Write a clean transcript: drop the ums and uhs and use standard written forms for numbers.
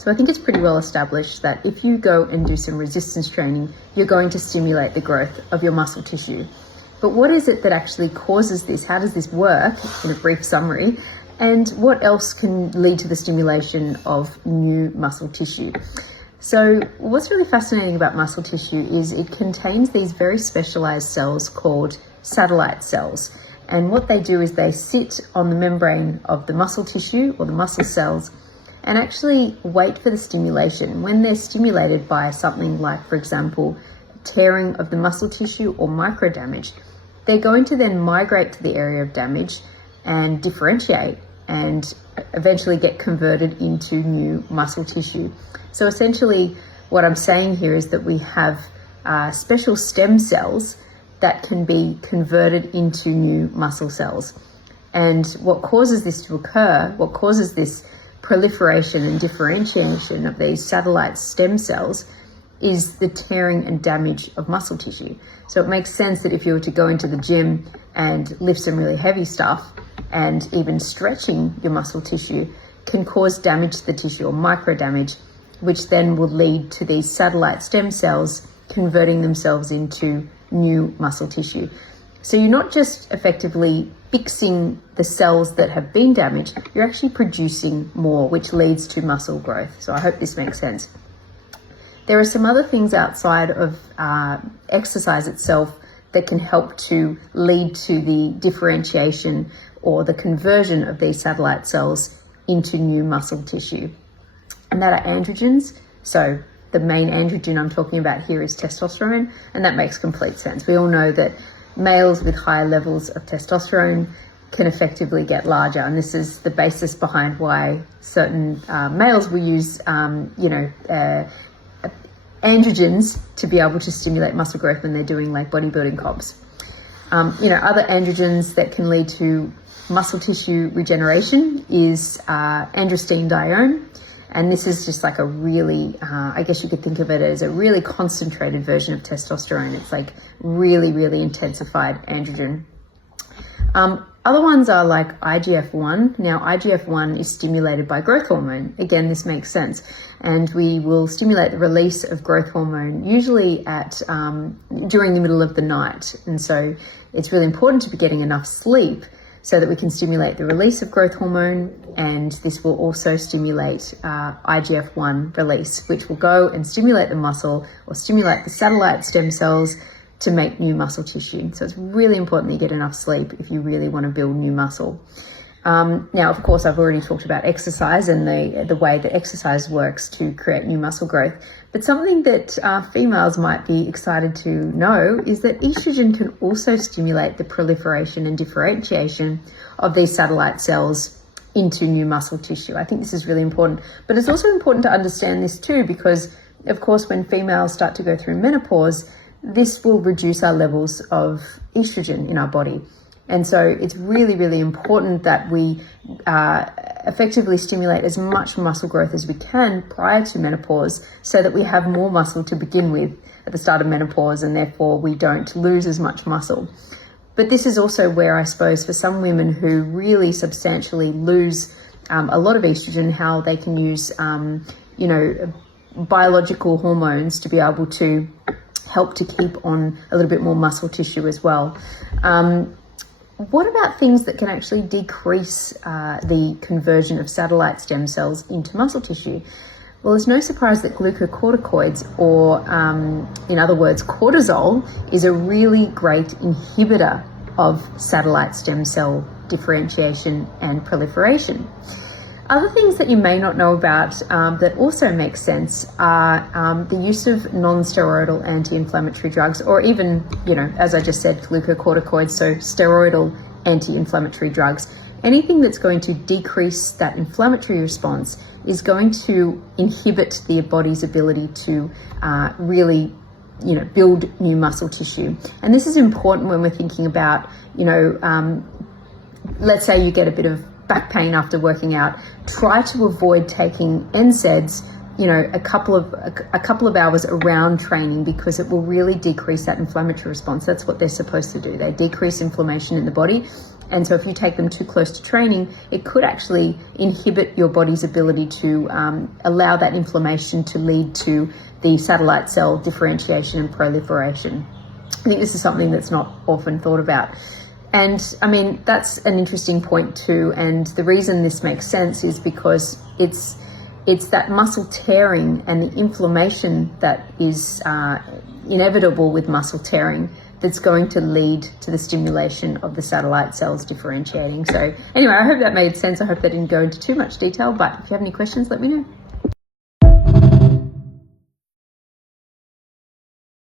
So I think it's pretty well established that if you go and do some resistance training, you're going to stimulate the growth of your muscle tissue. But what is it that actually causes this? How does this work, in a brief summary? And what else can lead to the stimulation of new muscle tissue? So what's really fascinating about muscle tissue is it contains these very specialized cells called satellite cells. And what they do is they sit on the membrane of the muscle tissue or the muscle cells and actually wait for the stimulation. When they're stimulated by something like, for example, tearing of the muscle tissue or micro damage, they're going to then migrate to the area of damage and differentiate and eventually get converted into new muscle tissue. So essentially what I'm saying here is that we have special stem cells that can be converted into new muscle cells. And what causes this to occur, what causes this proliferation and differentiation of these satellite stem cells, is the tearing and damage of muscle tissue. So it makes sense that if you were to go into the gym and lift some really heavy stuff, and even stretching your muscle tissue can cause damage to the tissue or micro damage, which then will lead to these satellite stem cells converting themselves into new muscle tissue. So you're not just effectively fixing the cells that have been damaged, you're actually producing more, which leads to muscle growth. So I hope this makes sense. There are some other things outside of exercise itself that can help to lead to the differentiation or the conversion of these satellite cells into new muscle tissue. And that are androgens. So the main androgen I'm talking about here is testosterone, and that makes complete sense. We all know that males with high levels of testosterone can effectively get larger, and this is the basis behind why certain males will use androgens to be able to stimulate muscle growth when they're doing like bodybuilding comps. Other androgens that can lead to muscle tissue regeneration is androstenedione. And this is just like a really, I guess you could think of it as a really concentrated version of testosterone. It's like really, really intensified androgen. Other ones are like IGF-1. Now, IGF-1 is stimulated by growth hormone. Again, this makes sense. And we will stimulate the release of growth hormone usually during the middle of the night. And so it's really important to be getting enough sleep so that we can stimulate the release of growth hormone, and this will also stimulate IGF-1 release, which will go and stimulate the muscle or stimulate the satellite stem cells to make new muscle tissue. So it's really important that you get enough sleep if you really want to build new muscle. Now, of course, I've already talked about exercise and the way that exercise works to create new muscle growth. But something that females might be excited to know is that estrogen can also stimulate the proliferation and differentiation of these satellite cells into new muscle tissue. I think this is really important. But it's also important to understand this too, because, of course, when females start to go through menopause, this will reduce our levels of estrogen in our body. And so it's really, really important that we effectively stimulate as much muscle growth as we can prior to menopause so that we have more muscle to begin with at the start of menopause, and therefore we don't lose as much muscle. But this is also where, I suppose, for some women who really substantially lose a lot of estrogen, how they can use, biological hormones to be able to help to keep on a little bit more muscle tissue as well. What about things that can actually decrease the conversion of satellite stem cells into muscle tissue? Well, it's no surprise that glucocorticoids, or in other words, cortisol, is a really great inhibitor of satellite stem cell differentiation and proliferation. Other things that you may not know about that also make sense are the use of non-steroidal anti-inflammatory drugs, or even, as I just said, glucocorticoids, so steroidal anti-inflammatory drugs. Anything that's going to decrease that inflammatory response is going to inhibit the body's ability to really build new muscle tissue. And this is important when we're thinking about, let's say you get a bit of back pain after working out. Try to avoid taking NSAIDs, a couple of hours around training, because it will really decrease that inflammatory response. That's what they're supposed to do. They decrease inflammation in the body, And so if you take them too close to training, it could actually inhibit your body's ability to allow that inflammation to lead to the satellite cell differentiation and proliferation. I think this is something that's not often thought about. And I mean, that's an interesting point too. And the reason this makes sense is because it's that muscle tearing and the inflammation that is inevitable with muscle tearing that's going to lead to the stimulation of the satellite cells differentiating. So anyway, I hope that made sense. I hope that didn't go into too much detail, but if you have any questions, let me know.